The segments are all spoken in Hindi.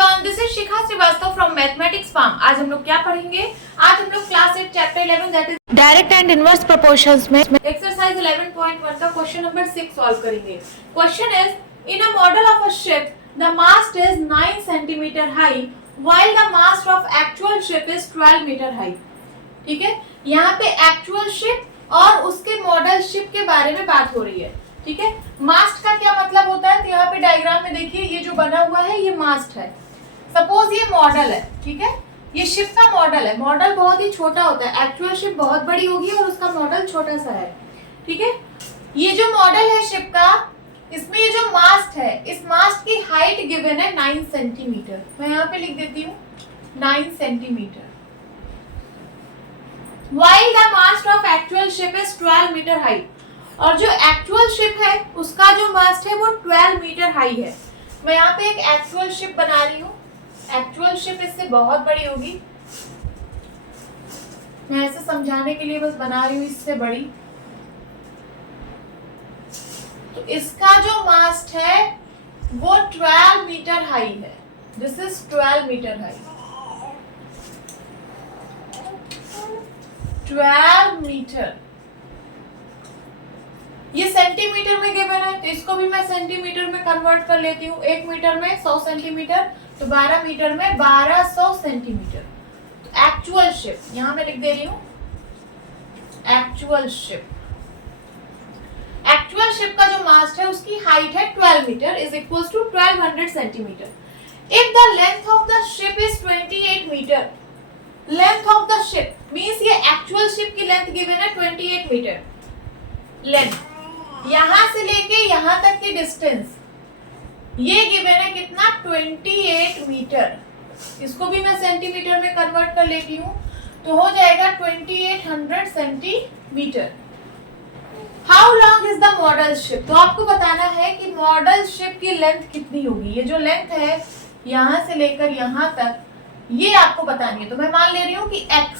Everyone, this is Shikha Srivastava from mathematics farm. आज हम लोग क्या पढ़ेंगे? आज हम लोग class 8 chapter 11 that is direct and inverse proportions में एक्सरसाइज 11.1 का क्वेश्चन नंबर 6 सॉल्व करेंगे। Question is, in a model of a ship the mast is 9 centimetre high while the mast of actual ship is 12 metre high. ठीक है, यहाँ पे एक्चुअल शिप और उसके मॉडल शिप के बारे में बात हो रही है। ठीक है, मास्ट का क्या मतलब होता है? तो यहाँ पे डायग्राम में देखिए, ये जो बना हुआ है ये मास्ट है। सपोज ये मॉडल है, ठीक है, ये शिप का मॉडल है। मॉडल बहुत ही छोटा होता है, एक्चुअल शिप बहुत बड़ी होगी और उसका मॉडल छोटा सा है। ठीक है, ये जो मॉडल है शिप का, इसमें ये जो मास्ट है, इस मास्ट की हाइट गिवन है 9 सेंटीमीटर। मैं यहाँ पे लिख देती हूँ 9 centimetre. While the mast of actual ship is 12 metre high, और जो एक्चुअल शिप है उसका जो मास्ट है वो 12 मीटर हाई है। मैं यहाँ पे एक एक्चुअल शिप बना रही हूँ। एक्चुअल शिप इससे बहुत बड़ी होगी, मैं ऐसे समझाने के लिए बस बना रही हूँ, इससे बड़ी। तो इसका जो मास्ट है वो 12 मीटर हाई है। This is 12 metre high, 12 metre. ये सेंटीमीटर में गिवन है, तो इसको भी मैं सेंटीमीटर में कन्वर्ट कर लेती हूँ। 1 मीटर में 100 सेंटीमीटर, तो 12 मीटर में 1200 सेंटीमीटर। तो एक्चुअल शिप यहां मैं लिख दे रही हूँ, एक्चुअल शिप। एक्चुअल शिप का जो मास्ट है उसकी हाइट है 12 metre is equal to 1200 centimetre. If the length of the ship is 28 metre, length of the ship means ये एक्चुअल शिप की लेंथ गिवन है 28 मीटर। लेंथ यहां से लेके यहां तक की डिस्टेंस ये गिवन है कितना? 28 मीटर। इसको भी मैं सेंटीमीटर में कन्वर्ट कर लेती हूँ, तो हो जाएगा 2800 centimetre. How long is the model ship? तो आपको बताना है कि मॉडल शिप की लेंथ कितनी होगी। ये जो लेंथ है यहां से लेकर यहां तक, ये आपको बतानी है। तो मैं मान ले रही हूँ कि x,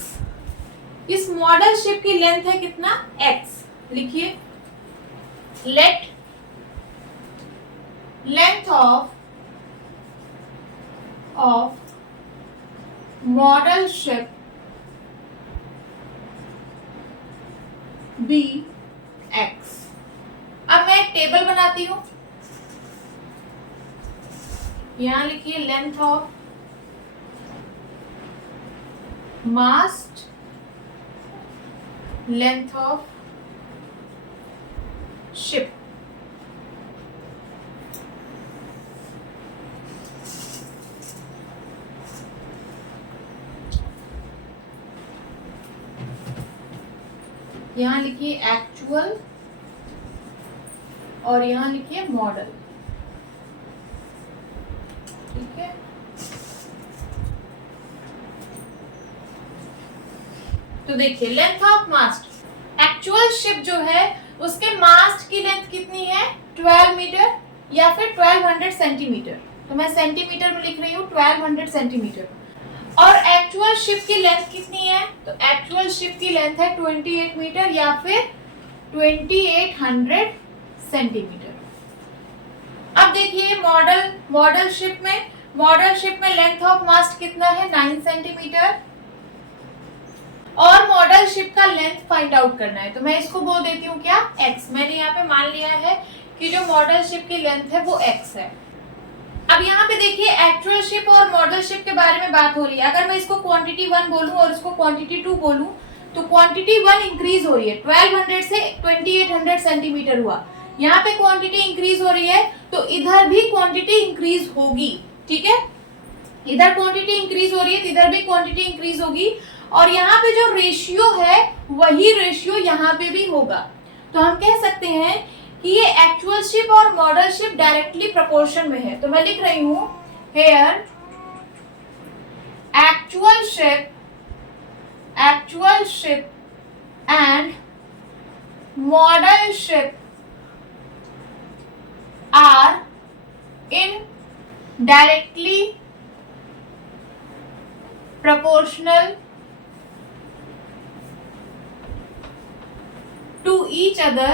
इस मॉडल शिप की लेंथ है कितना? x। लिखिए, let length of model ship be x। अब मैं एक टेबल बनाती हूं। यहां लिखिए length of mast, length of ship. यहां लिखिए एक्चुअल और यहां लिखिए मॉडल। ठीक है, तो देखिए length of mast, actual ship जो है उसके मास्ट की लेंथ कितनी है? 12 मीटर या फिर 1200 सेंटीमीटर। तो मैं सेंटीमीटर में लिख रही हूँ 1200 सेंटीमीटर। और एक्चुअल शिप की लेंथ कितनी है? तो एक्चुअल शिप की लेंथ है 28 मीटर या फिर 2800 सेंटीमीटर। अब देखिए मॉडल शिप में लेंथ ऑफ मास्ट कितना है? 9 सेंटीमीटर। और मॉडल शिप का लेंथ फाइंड आउट करना है, तो मैं इसको बोल देती हूँ क्या? x। मैंने यहाँ पे मान लिया है कि जो मॉडल शिप की लेंथ है वो x है। अब यहाँ पे देखिए एक्चुअल शिप और मॉडल शिप के बारे में बात हो रही है। अगर मैं इसको क्वांटिटी 1 बोलूं और इसको क्वांटिटी 2 बोलूं, तो क्वांटिटी 1 इंक्रीज हो रही है, 1200 से 2800 सेंटीमीटर हुआ। यहाँ पे क्वांटिटी इंक्रीज हो रही है, तो इधर भी क्वांटिटी इंक्रीज होगी। ठीक है, इधर क्वांटिटी इंक्रीज हो रही है तो इधर भी क्वांटिटी इंक्रीज होगी। और यहाँ पे जो रेशियो है वही रेशियो यहाँ पे भी होगा। तो हम कह सकते हैं कि ये एक्चुअल शिप और मॉडल शिप डायरेक्टली प्रोपोर्शन में है। तो मैं लिख रही हूं here actual ship and model ship are in directly proportional to each other।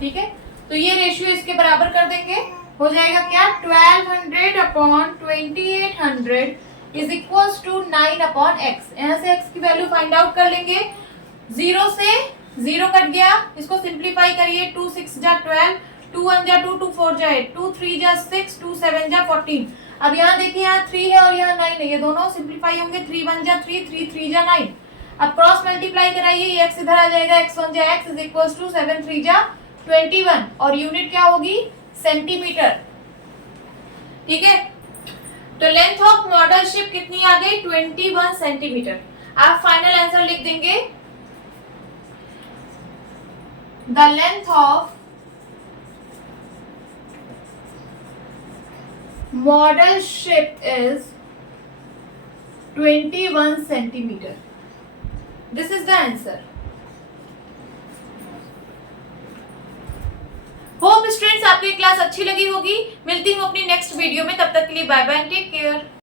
ठीक है, तो ये रेशियो इसके बराबर कर देंगे, हो जाएगा क्या 1200 upon 2800 is equal to 9 upon x. यहाँ से एक्स की वैल्यू फाइंड आउट कर लेंगे। 0 से 0 कट गया, इसको सिंप्लीफाई करिए। 2 6 जा 12, 2 1 जा 2, 2 4 जा 8, 2 3 जा 6, 2 7 जा 14। अब यहाँ देखिए, यहाँ 3 है और यहाँ 9 है, ये दोनों सिंप्लीफाई होंगे। 3 1 जा 3, 3 3 जा 9। अब क्रॉस मल्टीप्लाई कराइए, ये x इधर आ जाएगा, x 1 जा x इज इक्वल टू 7 3 जा 21 और यूनिट क्या होगी सेंटीमीटर। ठीक है, तो लेंथ ऑफ मॉडल शिप कितनी आ गई 21 सेंटीमीटर। आप फाइनल आंसर लिख देंगे, the length of model ship is 21 centimetre. This is the answer. Hope students आपको क्लास अच्छी लगी होगी। मिलती हूँ अपनी नेक्स्ट वीडियो में, तब तक के लिए बाय बाय, टेक केयर।